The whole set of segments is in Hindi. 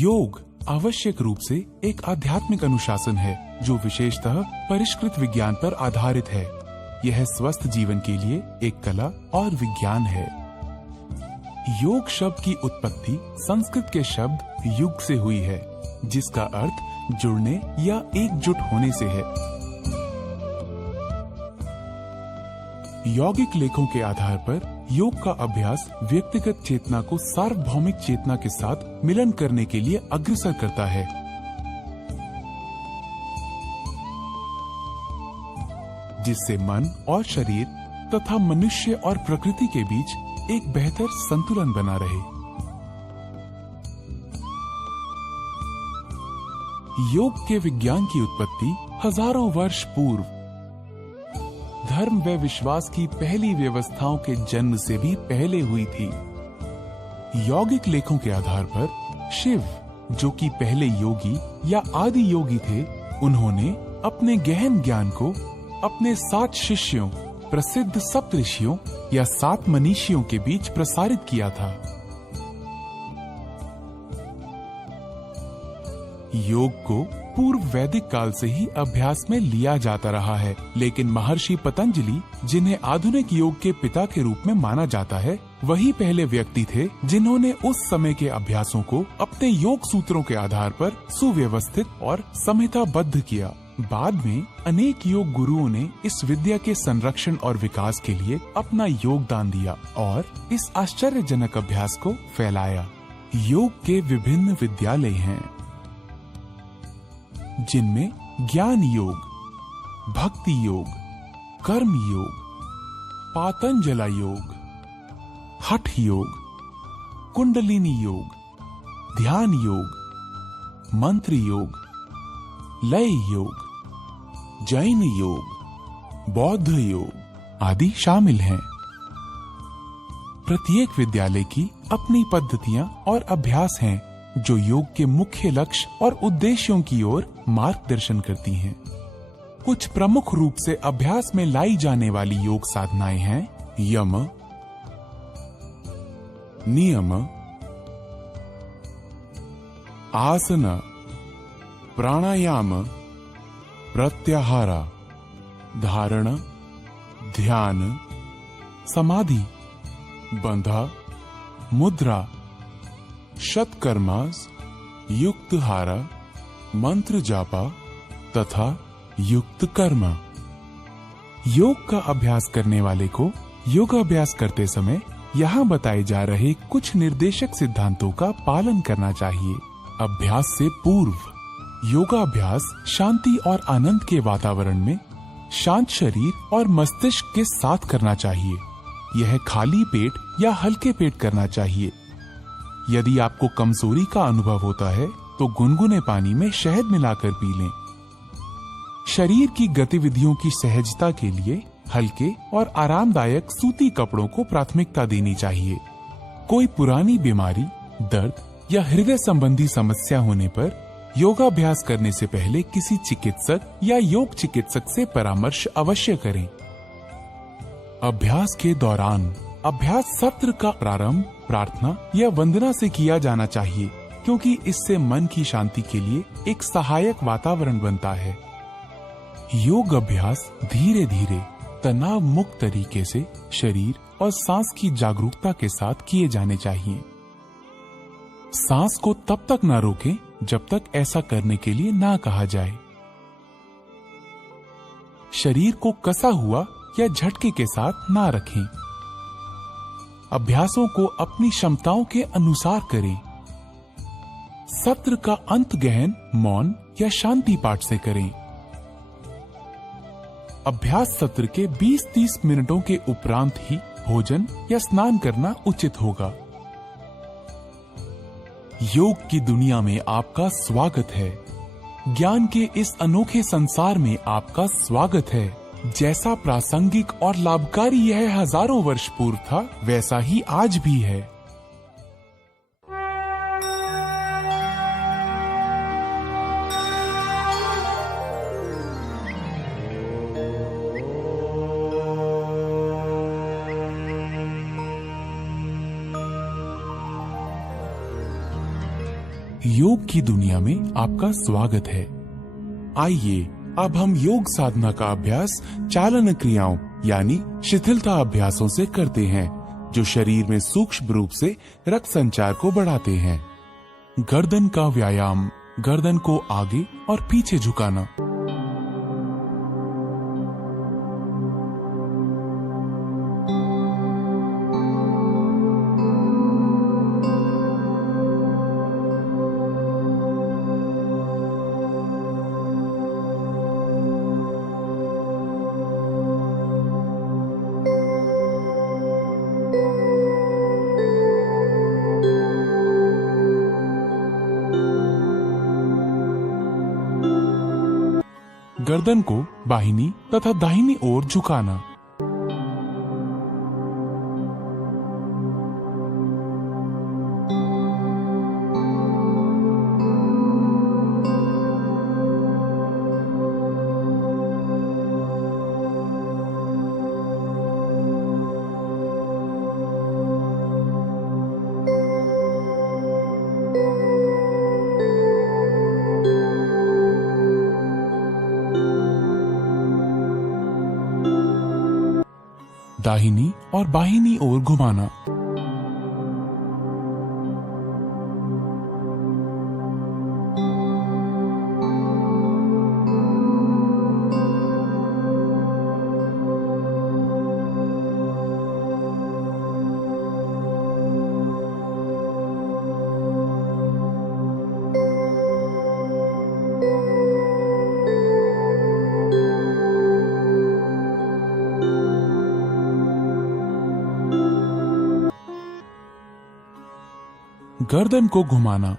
योग आवश्यक रूप से एक आध्यात्मिक अनुशासन है जो विशेषतः परिष्कृत विज्ञान पर आधारित है। यह स्वस्थ जीवन के लिए एक कला और विज्ञान है। योग शब्द की उत्पत्ति संस्कृत के शब्द युग से हुई है, जिसका अर्थ जुड़ने या एकजुट होने से है। यौगिक लेखों के आधार पर योग का अभ्यास व्यक्तिगत चेतना को सार्वभौमिक चेतना के साथ मिलन करने के लिए अग्रसर करता है। जिससे मन और शरीर तथा मनुष्य और प्रकृति के बीच एक बेहतर संतुलन बना रहे। योग के विज्ञान की उत्पत्ति हजारों वर्ष पूर्व धर्म व विश्वास की पहली व्यवस्थाओं के जन्म से भी पहले हुई थी। यौगिक लेखों के आधार पर शिव, जो कि पहले योगी या आदि योगी थे, उन्होंने अपने गहन ज्ञान को अपने 7 शिष्यों, प्रसिद्ध सप्तऋषियों या 7 मनीषियों के बीच प्रसारित किया था। योग को पूर्व वैदिक काल से ही अभ्यास में लिया जाता रहा है, लेकिन महर्षि पतंजलि, जिन्हें आधुनिक योग के पिता के रूप में माना जाता है, वही पहले व्यक्ति थे जिन्होंने उस समय के अभ्यासों को अपने योग सूत्रों के आधार पर सुव्यवस्थित और संहिताबद्ध किया। बाद में अनेक योग गुरुओं ने इस विद्या के संरक्षण और विकास के लिए अपना योगदान दिया और इस आश्चर्यजनक अभ्यास को फैलाया। योग के विभिन्न विद्यालय हैं, जिनमें ज्ञान योग, भक्ति योग, कर्म योग, पातंजला योग, हठ योग, कुंडलिनी योग, ध्यान योग, मंत्र योग, लय योग, जैन योग, बौद्ध योग आदि शामिल हैं। प्रत्येक विद्यालय की अपनी पद्धतियां और अभ्यास हैं जो योग के मुख्य लक्ष्य और उद्देश्यों की ओर मार्गदर्शन करती हैं। कुछ प्रमुख रूप से अभ्यास में लाई जाने वाली योग साधनाएं हैं यम, नियम, आसन, प्राणायाम, प्रत्याहार, धारण, ध्यान, समाधि, बंधा, मुद्रा, शतकर्मास, युक्तहारा, मंत्र जापा तथा युक्त कर्म। योग का अभ्यास करने वाले को योगाभ्यास करते समय यहाँ बताए जा रहे कुछ निर्देशक सिद्धांतों का पालन करना चाहिए। अभ्यास से पूर्व योगाभ्यास शांति और आनंद के वातावरण में शांत शरीर और मस्तिष्क के साथ करना चाहिए। यह खाली पेट या हल्के पेट करना चाहिए। यदि आपको कमजोरी का अनुभव होता है तो गुनगुने पानी में शहद मिलाकर पी लें। शरीर की गतिविधियों की सहजता के लिए हल्के और आरामदायक सूती कपड़ों को प्राथमिकता देनी चाहिए। कोई पुरानी बीमारी, दर्द या हृदय संबंधी समस्या होने पर योगाभ्यास करने से पहले किसी चिकित्सक या योग चिकित्सक से परामर्श अवश्य करें। अभ्यास के दौरान अभ्यास सत्र का प्रारंभ प्रार्थना या वंदना से किया जाना चाहिए, क्योंकि इससे मन की शांति के लिए एक सहायक वातावरण बनता है। योग अभ्यास धीरे धीरे तनाव मुक्त तरीके से शरीर और सांस की जागरूकता के साथ किए जाने चाहिए। सांस को तब तक न रोकें जब तक ऐसा करने के लिए ना कहा जाए। शरीर को कसा हुआ या झटके के साथ ना रखें। अभ्यासों को अपनी क्षमताओं के अनुसार करें। सत्र का अंत गहन मौन या शांति पाठ से करें। अभ्यास सत्र के 20-30 मिनटों के उपरांत ही भोजन या स्नान करना उचित होगा। योग की दुनिया में आपका स्वागत है। ज्ञान के इस अनोखे संसार में आपका स्वागत है। जैसा प्रासंगिक और लाभकारी यह हजारों वर्ष पूर्व था, वैसा ही आज भी है। योग की दुनिया में आपका स्वागत है। आइए अब हम योग साधना का अभ्यास चालन क्रियाओं यानी शिथिलता अभ्यासों से करते हैं, जो शरीर में सूक्ष्म रूप से रक्त संचार को बढ़ाते हैं। गर्दन का व्यायाम, गर्दन को आगे और पीछे झुकाना। गर्दन को बाहिनी तथा दाहिनी ओर झुकाना। दाहिनी और बाहिनी ओर घुमाना। गर्दन को घुमाना।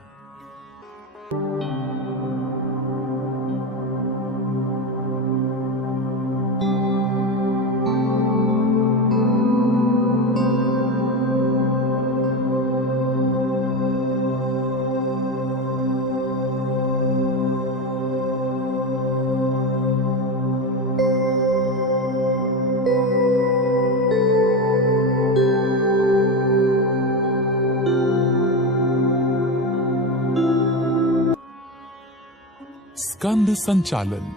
स्कंद संचालन।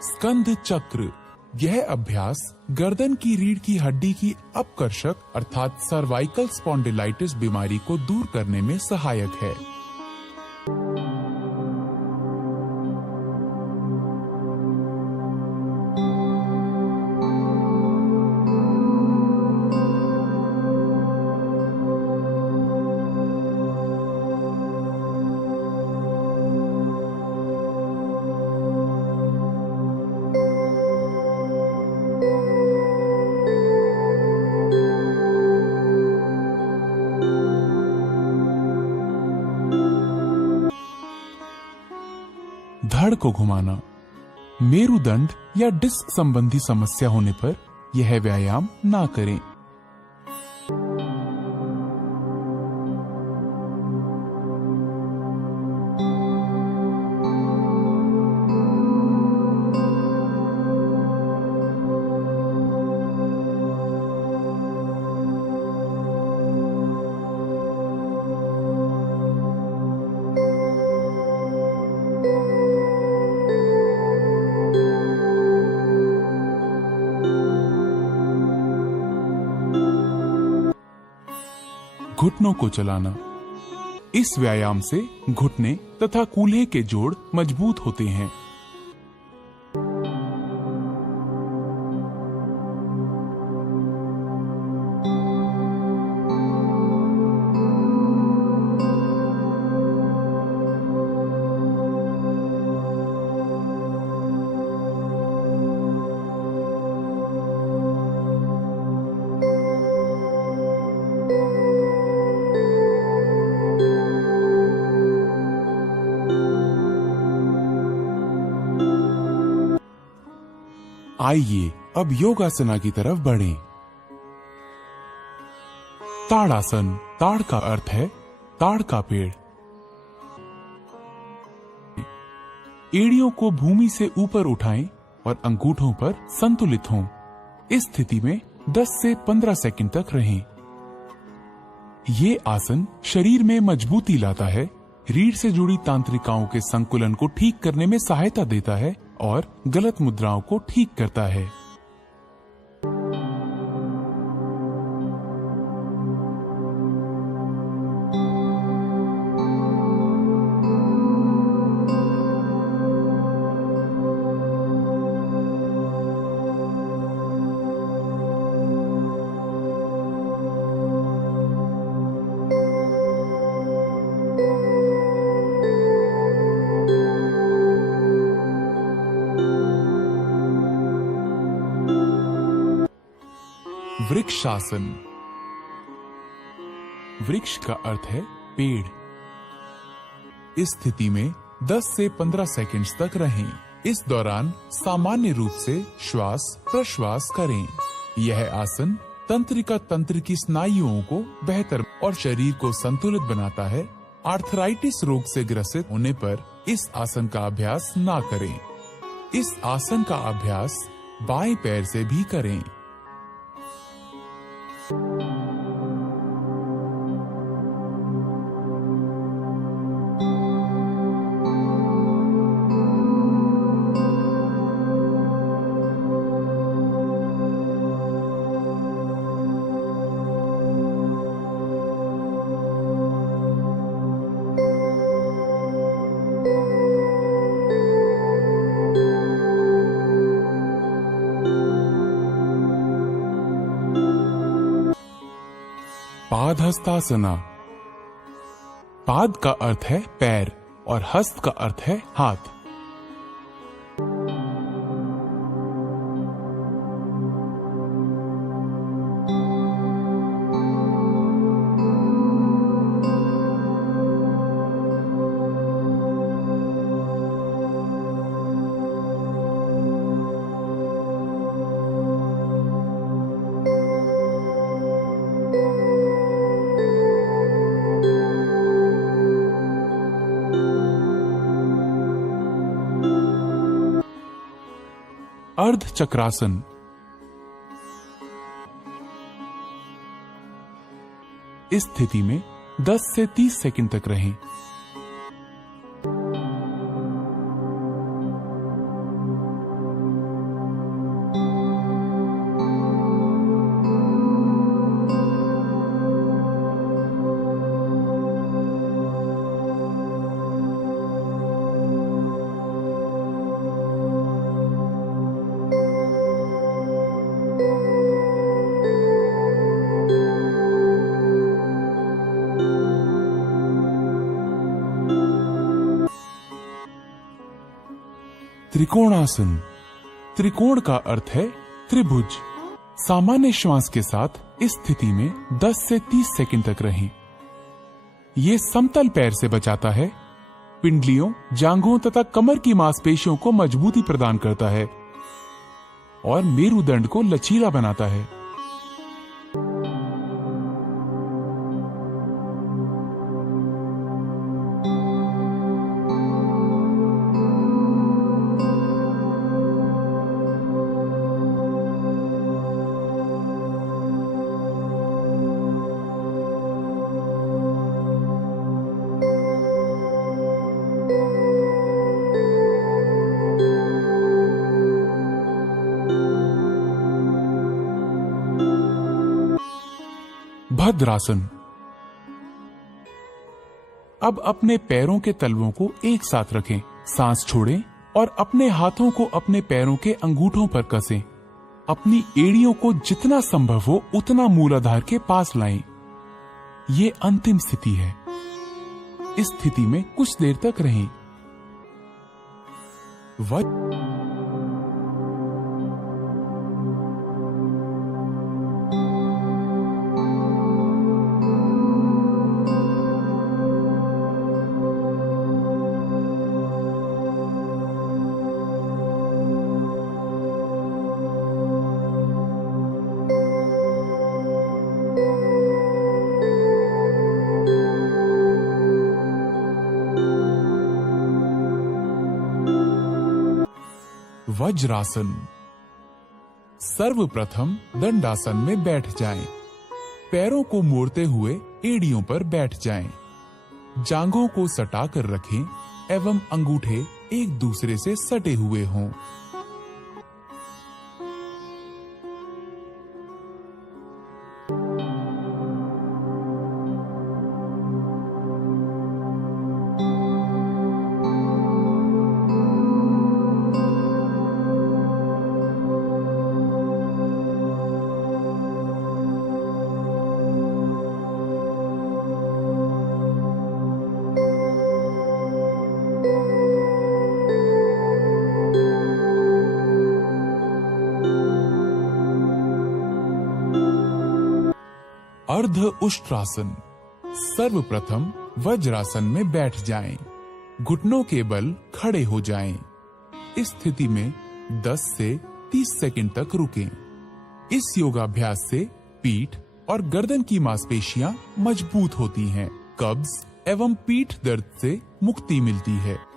स्कंद चक्र। यह अभ्यास गर्दन की रीढ़ की हड्डी की अपकर्षक अर्थात सर्वाइकल स्पॉन्डिलाइटिस बीमारी को दूर करने में सहायक है। धड़ को घुमाना। मेरुदंड या डिस्क संबंधी समस्या होने पर यह व्यायाम ना करें। घुटनों को चलाना। इस व्यायाम से घुटने तथा कूल्हे के जोड़ मजबूत होते हैं। आइए अब योगासना की तरफ बढ़ें। ताड़ासन। ताड़ का अर्थ है ताड़ का पेड़। एड़ियों को भूमि से ऊपर उठाएं और अंगूठों पर संतुलित हों। इस स्थिति में 10 से 15 सेकंड तक रहें। ये आसन शरीर में मजबूती लाता है, रीढ़ से जुड़ी तांत्रिकाओं के संकुलन को ठीक करने में सहायता देता है और गलत मुद्राओं को ठीक करता है। वृक्षासन। वृक्ष का अर्थ है पेड़। इस स्थिति में 10 से 15 सेकंड्स तक रहें। इस दौरान सामान्य रूप से श्वास प्रश्वास करें। यह आसन तंत्रिका तंत्र की स्नायुओं को बेहतर और शरीर को संतुलित बनाता है। आर्थराइटिस रोग से ग्रसित होने पर इस आसन का अभ्यास ना करें। इस आसन का अभ्यास बाएं पैर से भी करें। पादहस्तासना। पाद का अर्थ है पैर और हस्त का अर्थ है हाथ। अर्ध चक्रासन। इस स्थिति में 10 से 30 सेकंड तक रहें। त्रिकोणासन। त्रिकोण का अर्थ है त्रिभुज। सामान्य श्वास के साथ इस स्थिति में 10 से 30 सेकंड तक रहें। ये समतल पैर से बचाता है, पिंडलियों, जांघों तथा कमर की मांसपेशियों को मजबूती प्रदान करता है और मेरुदंड को लचीला बनाता है। भद्रासन। अब अपने पैरों के तलवों को एक साथ रखें, सांस छोड़ें और अपने हाथों को अपने पैरों के अंगूठों पर कसें। अपनी एड़ियों को जितना संभव हो उतना मूलाधार के पास लाएं। ये अंतिम स्थिति है। इस स्थिति में कुछ देर तक रहें। वज्रासन। सर्वप्रथम दंडासन में बैठ जाएं। पैरों को मोड़ते हुए एड़ियों पर बैठ जाएं। जांघों को सटा कर रखें एवं अंगूठे एक दूसरे से सटे हुए हों। अर्ध उष्ट्रासन। सर्वप्रथम वज्रासन में बैठ जाएं। घुटनों के बल खड़े हो जाएं। इस स्थिति में 10 से 30 सेकंड तक रुकें। इस योगाभ्यास से पीठ और गर्दन की मांसपेशियां मजबूत होती हैं। कब्ज एवं पीठ दर्द से मुक्ति मिलती है।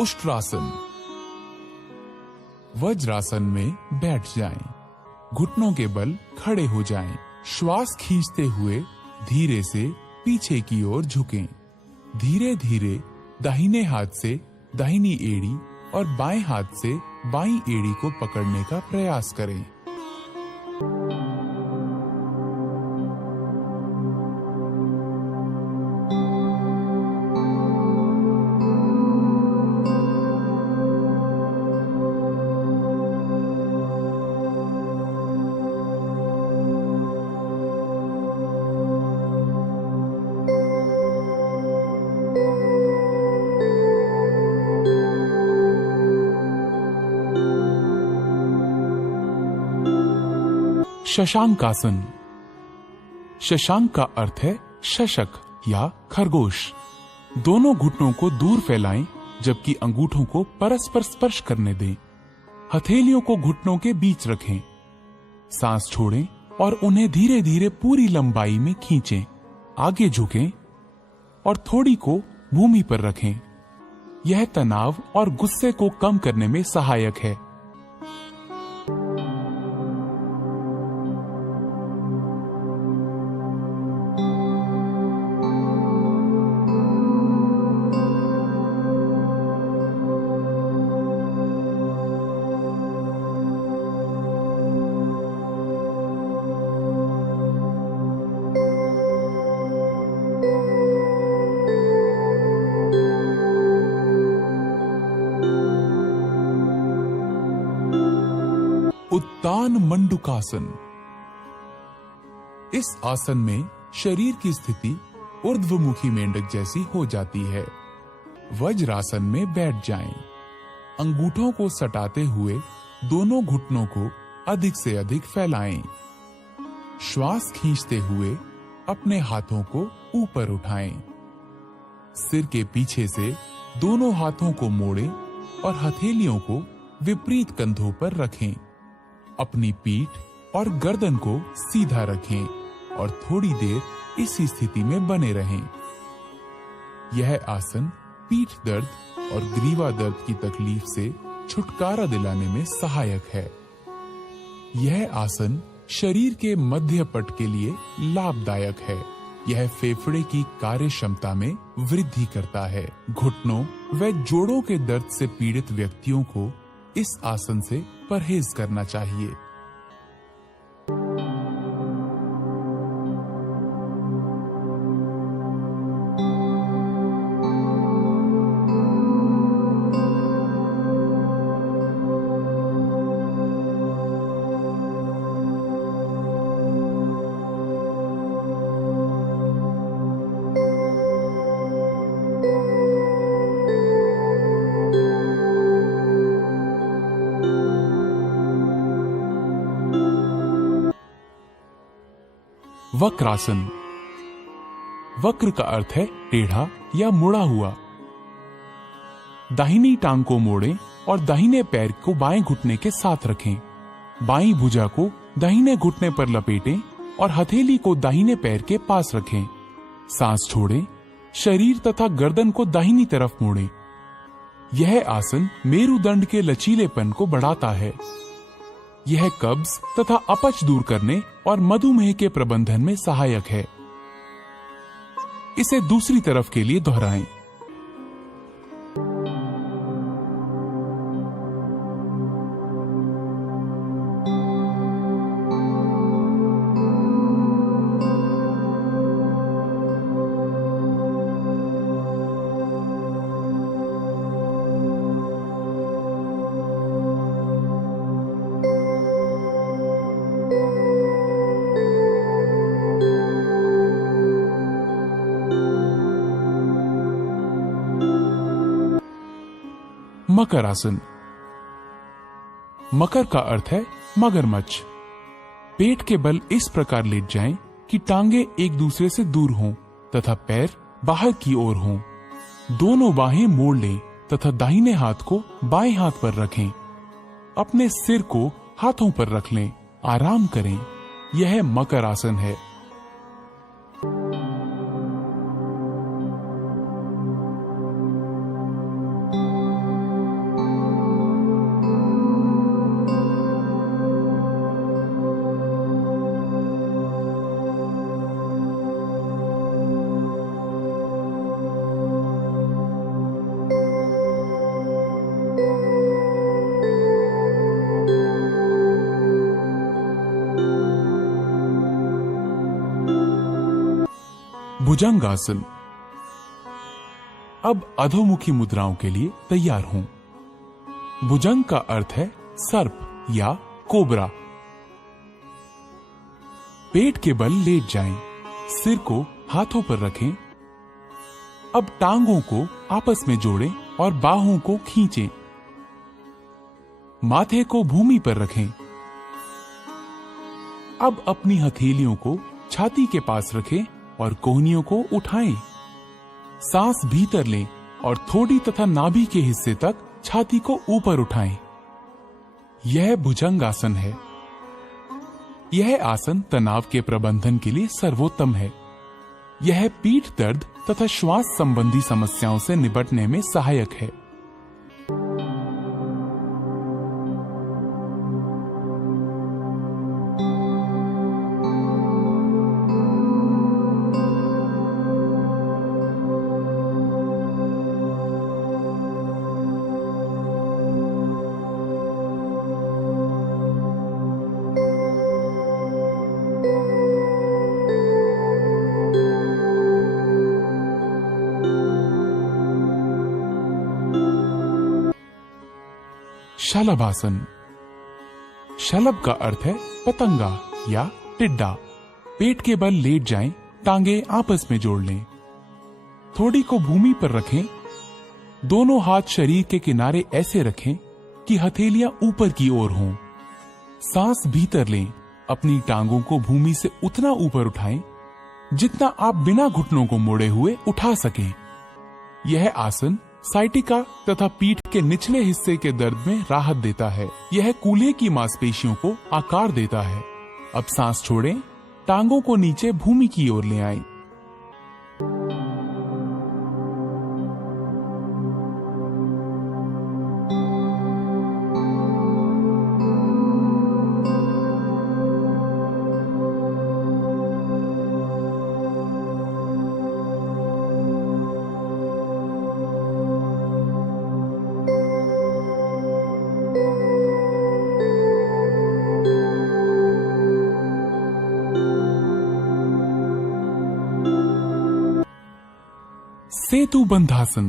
उष्ट्रासन। वज्रासन में बैठ जाएं। घुटनों के बल खड़े हो जाएं। श्वास खींचते हुए धीरे से पीछे की ओर झुकें। धीरे धीरे दाहिने हाथ से दाहिनी एड़ी और बाएं हाथ से बाईं एड़ी को पकड़ने का प्रयास करें। शशांकासन। शशांक का अर्थ है शशक या खरगोश। दोनों घुटनों को दूर फैलाएं जबकि अंगूठों को परस्पर स्पर्श करने दें। हथेलियों को घुटनों के बीच रखें। सांस छोड़ें और उन्हें धीरे धीरे पूरी लंबाई में खींचें। आगे झुकें और थोड़ी को भूमि पर रखें। यह तनाव और गुस्से को कम करने में सहायक है। उत्तान मंडूकासन। इस आसन में शरीर की स्थिति ऊर्ध्वमुखी मेंढक जैसी हो जाती है। वज्रासन में बैठ जाएं। अंगूठों को सटाते हुए दोनों घुटनों को अधिक से अधिक फैलाएं। श्वास खींचते हुए अपने हाथों को ऊपर उठाएं। सिर के पीछे से दोनों हाथों को मोड़ें और हथेलियों को विपरीत कंधों पर रखें। अपनी पीठ और गर्दन को सीधा रखें और थोड़ी देर इसी स्थिति में बने रहें। यह आसन पीठ दर्द और ग्रीवा दर्द की तकलीफ से छुटकारा दिलाने में सहायक है। यह आसन शरीर के मध्य पट के लिए लाभदायक है। यह फेफड़े की कार्य क्षमता में वृद्धि करता है। घुटनों व जोड़ों के दर्द से पीड़ित व्यक्तियों को इस आसन से परहेज करना चाहिए। वक्रासन। वक्र का अर्थ है टेढ़ा या मुड़ा हुआ। दाहिनी टांग को मोड़ें और दाहिने पैर को बाएं घुटने के साथ रखें। बाईं भुजा को दाहिने घुटने पर लपेटें और हथेली को दाहिने पैर के पास रखें। सांस छोड़ें। शरीर तथा गर्दन को दाहिनी तरफ मोड़ें। यह आसन मेरुदंड के लचीलेपन को बढ़ाता है। यह कब्ज तथा अपच दूर करने और मधुमेह के प्रबंधन में सहायक है। इसे दूसरी तरफ के लिए दोहराएं। मकर आसन। मकर का अर्थ है मगरमच्छ। पेट के बल इस प्रकार लेट जाएं कि टांगे एक दूसरे से दूर हों तथा पैर बाहर की ओर हों। दोनों बाहें मोड़ लें तथा दाहिने हाथ को बाएं हाथ पर रखें। अपने सिर को हाथों पर रख लें। आराम करें। यह मकर आसन है। भुजंगासन। अब अधोमुखी मुद्राओं के लिए तैयार हों। भुजंग का अर्थ है सर्प या कोबरा। पेट के बल लेट जाएं। सिर को हाथों पर रखें। अब टांगों को आपस में जोड़ें और बाहों को खींचें। माथे को भूमि पर रखें। अब अपनी हथेलियों को छाती के पास रखें और कोहनियों को उठाएं। सांस भीतर लें और थोड़ी तथा नाभि के हिस्से तक छाती को ऊपर उठाएं। यह भुजंगासन है। यह आसन तनाव के प्रबंधन के लिए सर्वोत्तम है। यह पीठ दर्द तथा श्वास संबंधी समस्याओं से निपटने में सहायक है। शलभासन। शलभ का अर्थ है पतंगा या टिड्डा। पेट के बल लेट जाएं। टांगे आपस में जोड़ लें। थोड़ी को भूमि पर रखें। दोनों हाथ शरीर के किनारे ऐसे रखें कि हथेलियां ऊपर की ओर हों। सांस भीतर लें। अपनी टांगों को भूमि से उतना ऊपर उठाएं जितना आप बिना घुटनों को मोड़े हुए उठा सकें। यह आसन साइटिका तथा पीठ के निचले हिस्से के दर्द में राहत देता है। यह कूल्हे की मांसपेशियों को आकार देता है। अब सांस छोड़ें। टांगों को नीचे भूमि की ओर ले आएं। सेतु बंधासन।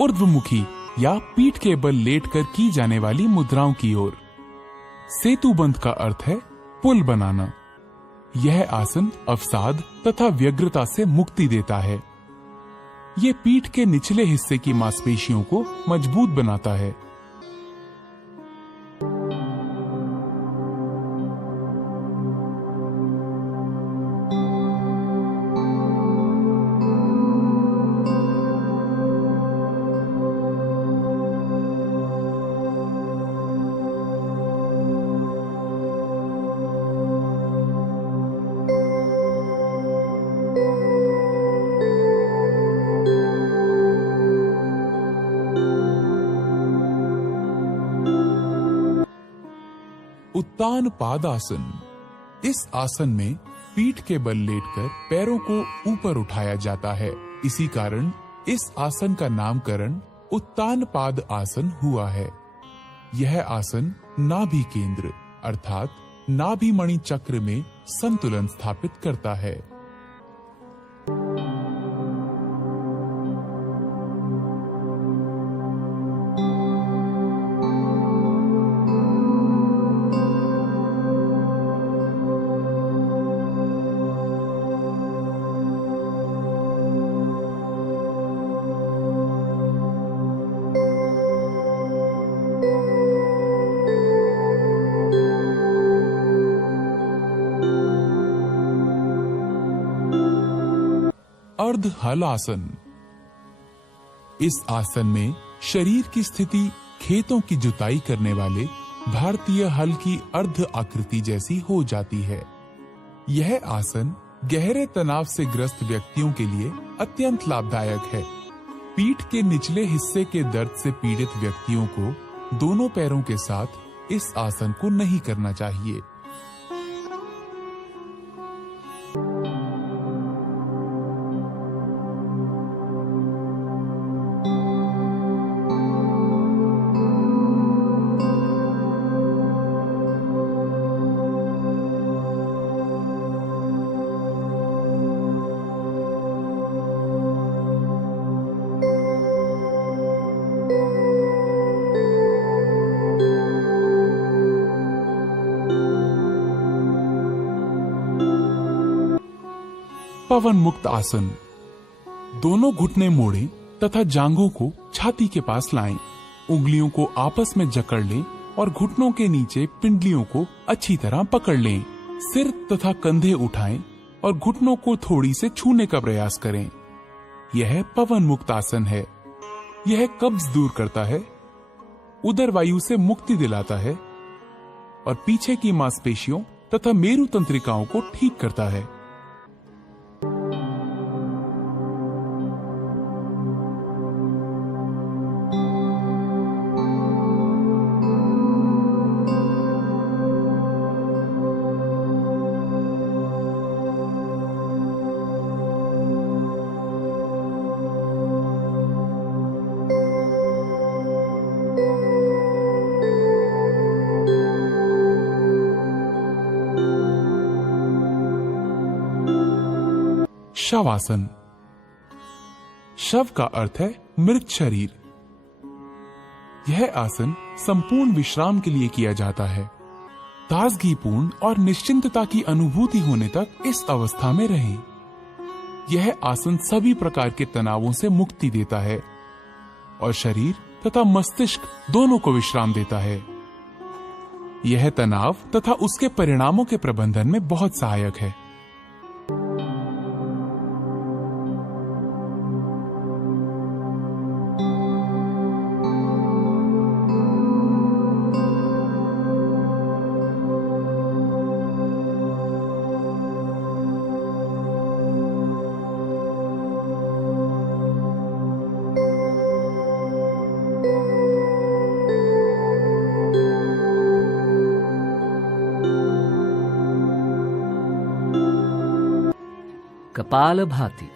ऊर्ध्वमुखी या पीठ के बल लेटकर की जाने वाली मुद्राओं की ओर। सेतु बंध का अर्थ है पुल बनाना। यह आसन अवसाद तथा व्यग्रता से मुक्ति देता है। ये पीठ के निचले हिस्से की मांसपेशियों को मजबूत बनाता है। उत्तान पादासन। इस आसन में पीठ के बल लेटकर पैरों को ऊपर उठाया जाता है। इसी कारण इस आसन का नामकरण उत्तान पाद आसन हुआ है। यह आसन नाभि केंद्र अर्थात नाभि मणि चक्र में संतुलन स्थापित करता है। अर्ध हल आसन। इस आसन में शरीर की स्थिति खेतों की जुताई करने वाले भारतीय हल की अर्ध आकृति जैसी हो जाती है। यह आसन गहरे तनाव से ग्रस्त व्यक्तियों के लिए अत्यंत लाभदायक है। पीठ के निचले हिस्से के दर्द से पीड़ित व्यक्तियों को दोनों पैरों के साथ इस आसन को नहीं करना चाहिए। पवन मुक्त आसन। दोनों घुटने मोड़ें तथा जांघों को छाती के पास लाएं। उंगलियों को आपस में जकड़ लें और घुटनों के नीचे पिंडलियों को अच्छी तरह पकड़ लें। सिर तथा कंधे उठाएं और घुटनों को थोड़ी से छूने का प्रयास करें। यह पवन मुक्त आसन है। यह कब्ज दूर करता है, उदर वायु से मुक्ति दिलाता है और पीछे की मांसपेशियों तथा मेरु तंत्रिकाओं को ठीक करता है। शवासन। शव का अर्थ है मृत शरीर। यह आसन संपूर्ण विश्राम के लिए किया जाता है। ताजगीपूर्ण और निश्चिंतता की अनुभूति होने तक इस अवस्था में रहें। यह आसन सभी प्रकार के तनावों से मुक्ति देता है और शरीर तथा मस्तिष्क दोनों को विश्राम देता है। यह तनाव तथा उसके परिणामों के प्रबंधन में बहुत सहायक है। कपालभाति।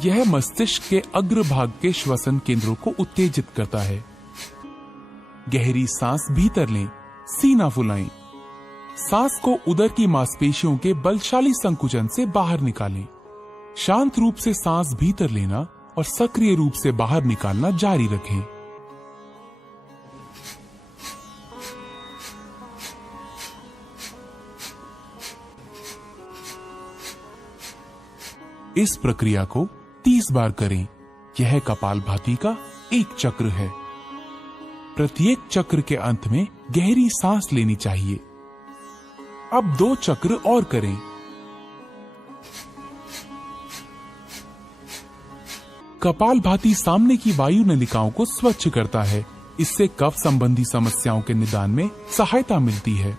यह मस्तिष्क के अग्रभाग के श्वसन केंद्रों को उत्तेजित करता है। गहरी सांस भीतर लें, सीना फुलाएं। सांस को उदर की मांसपेशियों के बलशाली संकुचन से बाहर निकालें। शांत रूप से सांस भीतर लेना और सक्रिय रूप से बाहर निकालना जारी रखें। इस प्रक्रिया को 30 बार करें। यह कपालभाति का एक चक्र है। प्रत्येक चक्र के अंत में गहरी सांस लेनी चाहिए। अब 2 चक्र और करें। कपालभाति सामने की वायु नलिकाओं को स्वच्छ करता है। इससे कफ संबंधी समस्याओं के निदान में सहायता मिलती है।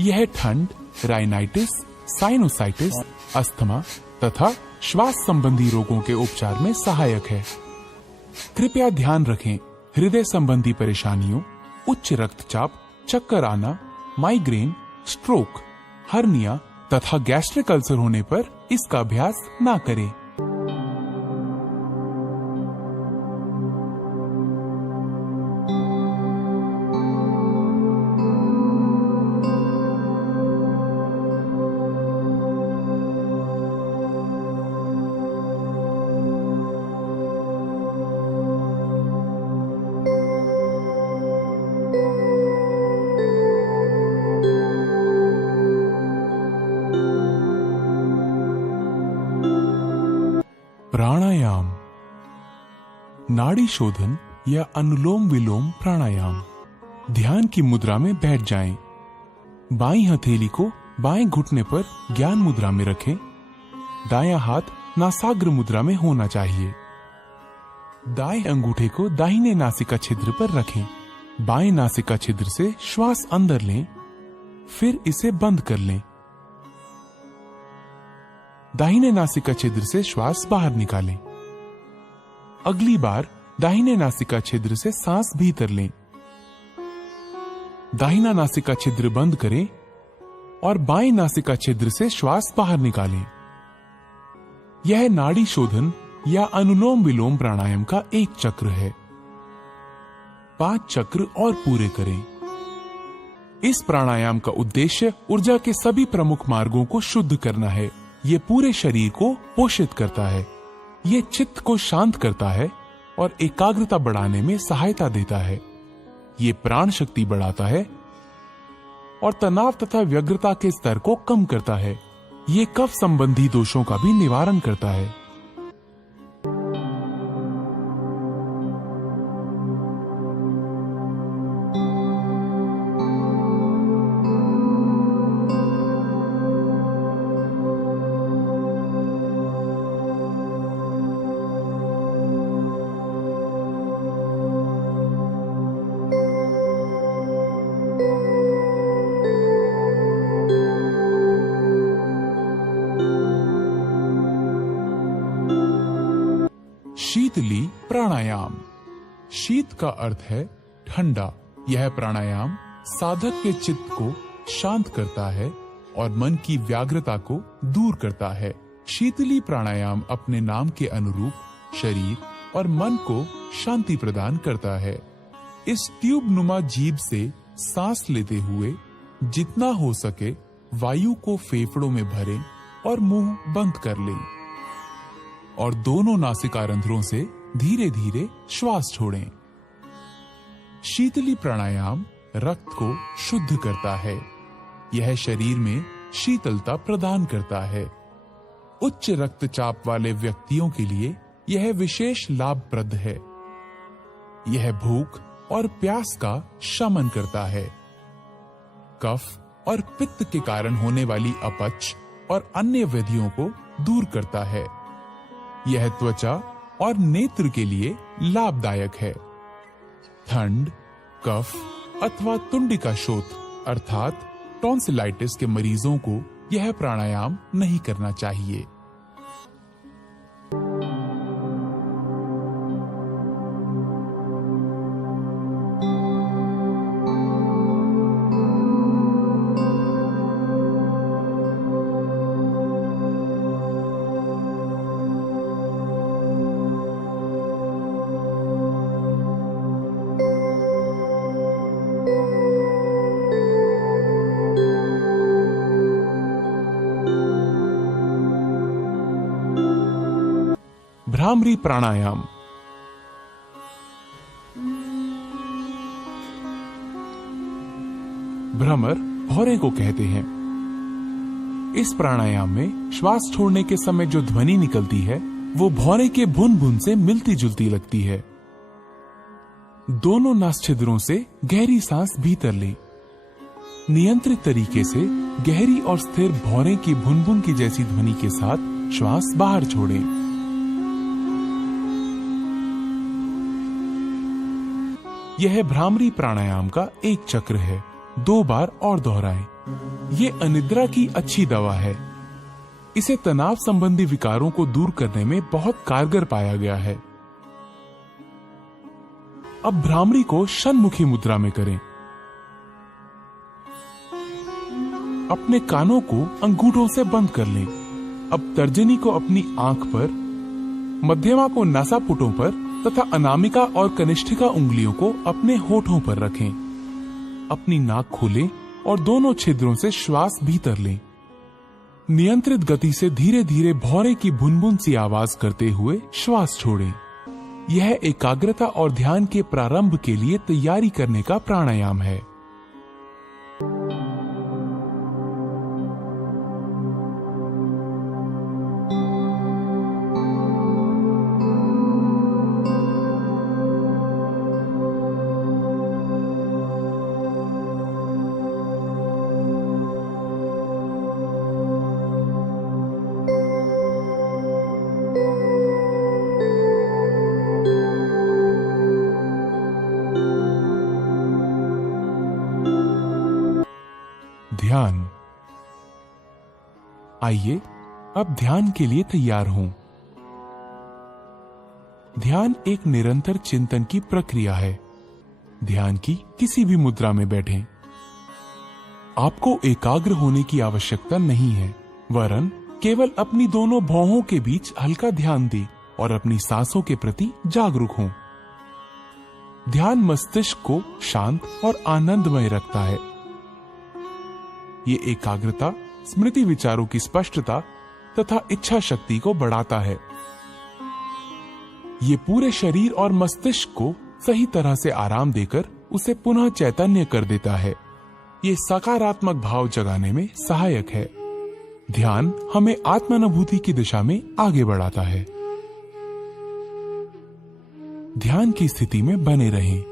यह ठंड, राइनाइटिस, साइनोसाइटिस, अस्थमा तथा श्वास संबंधी रोगों के उपचार में सहायक है। कृपया ध्यान रखें, हृदय संबंधी परेशानियों, उच्च रक्तचाप, चक्कर आना, माइग्रेन, स्ट्रोक, हर्निया तथा गैस्ट्रिक अल्सर होने पर इसका अभ्यास ना करें। प्राणायाम, नाड़ी शोधन या अनुलोम विलोम प्राणायाम। ध्यान की मुद्रा में बैठ जाएं। बाईं हथेली को बाएं घुटने पर ज्ञान मुद्रा में रखें। दायां हाथ नासाग्र मुद्रा में होना चाहिए। दाएं अंगूठे को दाहिने नासिका छिद्र पर रखें। बाएं नासिका छिद्र से श्वास अंदर लें, फिर इसे बंद कर लें। दाहिने नासिका छिद्र से श्वास बाहर निकालें। अगली बार दाहिने नासिका छिद्र से सांस भीतर लें। दाहिना नासिका छिद्र बंद करें और बाएं नासिका छिद्र से श्वास बाहर निकालें। यह नाड़ी शोधन या अनुलोम विलोम प्राणायाम का एक चक्र है। 5 चक्र और पूरे करें। इस प्राणायाम का उद्देश्य ऊर्जा के सभी प्रमुख मार्गों को शुद्ध करना है। ये पूरे शरीर को पोषित करता है। ये चित्त को शांत करता है और एकाग्रता बढ़ाने में सहायता देता है। ये प्राण शक्ति बढ़ाता है और तनाव तथा व्यग्रता के स्तर को कम करता है। ये कफ संबंधी दोषों का भी निवारण करता है। शीतली प्राणायाम। शीत का अर्थ है ठंडा। यह प्राणायाम साधक के चित्त को शांत करता है और मन की व्याग्रता को दूर करता है। शीतली प्राणायाम अपने नाम के अनुरूप शरीर और मन को शांति प्रदान करता है। इस ट्यूब नुमा जीभ से सांस लेते हुए जितना हो सके वायु को फेफड़ों में भरें और मुंह बंद कर लें और दोनों नासिका रंध्रों से धीरे धीरे श्वास छोड़ें। शीतली प्राणायाम रक्त को शुद्ध करता है। यह शरीर में शीतलता प्रदान करता है। उच्च रक्तचाप वाले व्यक्तियों के लिए यह विशेष लाभप्रद है। यह भूख और प्यास का शमन करता है। कफ और पित्त के कारण होने वाली अपच और अन्य व्याधियों को दूर करता है। यह त्वचा और नेत्र के लिए लाभदायक है। ठंड, कफ अथवा तुंडिका शोथ अर्थात टॉन्सिलाइटिस के मरीजों को यह प्राणायाम नहीं करना चाहिए। भ्रामरी प्राणायाम। भ्रमर भौरे को कहते हैं। इस प्राणायाम में श्वास छोड़ने के समय जो ध्वनि निकलती है वो भौरे के भुन भुन से मिलती जुलती लगती है। दोनों नासछिद्रों से गहरी सांस भीतर लें। नियंत्रित तरीके से गहरी और स्थिर भौरे की भुन भुन की जैसी ध्वनि के साथ श्वास बाहर छोड़ें। यह भ्रामरी प्राणायाम का एक चक्र है। 2 बार और दोहराएं। ये अनिद्रा की अच्छी दवा है। इसे तनाव संबंधी विकारों को दूर करने में बहुत कारगर पाया गया है। अब भ्रामरी को षण्मुखी मुद्रा में करें। अपने कानों को अंगूठों से बंद कर लें। अब तर्जनी को अपनी आंख पर, मध्यमा को नासापुटों पर तथा अनामिका और कनिष्ठिका उंगलियों को अपने होठों पर रखें। अपनी नाक खोलें और दोनों छिद्रों से श्वास भीतर लें। नियंत्रित गति से धीरे धीरे भौरे की भुनभुन सी आवाज करते हुए श्वास छोड़ें। यह एकाग्रता और ध्यान के प्रारंभ के लिए तैयारी करने का प्राणायाम है। ध्यान। आइए अब ध्यान के लिए तैयार हों। ध्यान एक निरंतर चिंतन की प्रक्रिया है। ध्यान की किसी भी मुद्रा में बैठें। आपको एकाग्र होने की आवश्यकता नहीं है, वरन केवल अपनी दोनों भौहों के बीच हल्का ध्यान दें और अपनी सांसों के प्रति जागरूक हों। ध्यान मस्तिष्क को शांत और आनंदमय रखता है। ये एकाग्रता, स्मृति, विचारों की स्पष्टता तथा इच्छा शक्ति को बढ़ाता है। ये पूरे शरीर और मस्तिष्क को सही तरह से आराम देकर उसे पुनः चैतन्य कर देता है। ये सकारात्मक भाव जगाने में सहायक है। ध्यान हमें आत्मानुभूति की दिशा में आगे बढ़ाता है। ध्यान की स्थिति में बने रहें।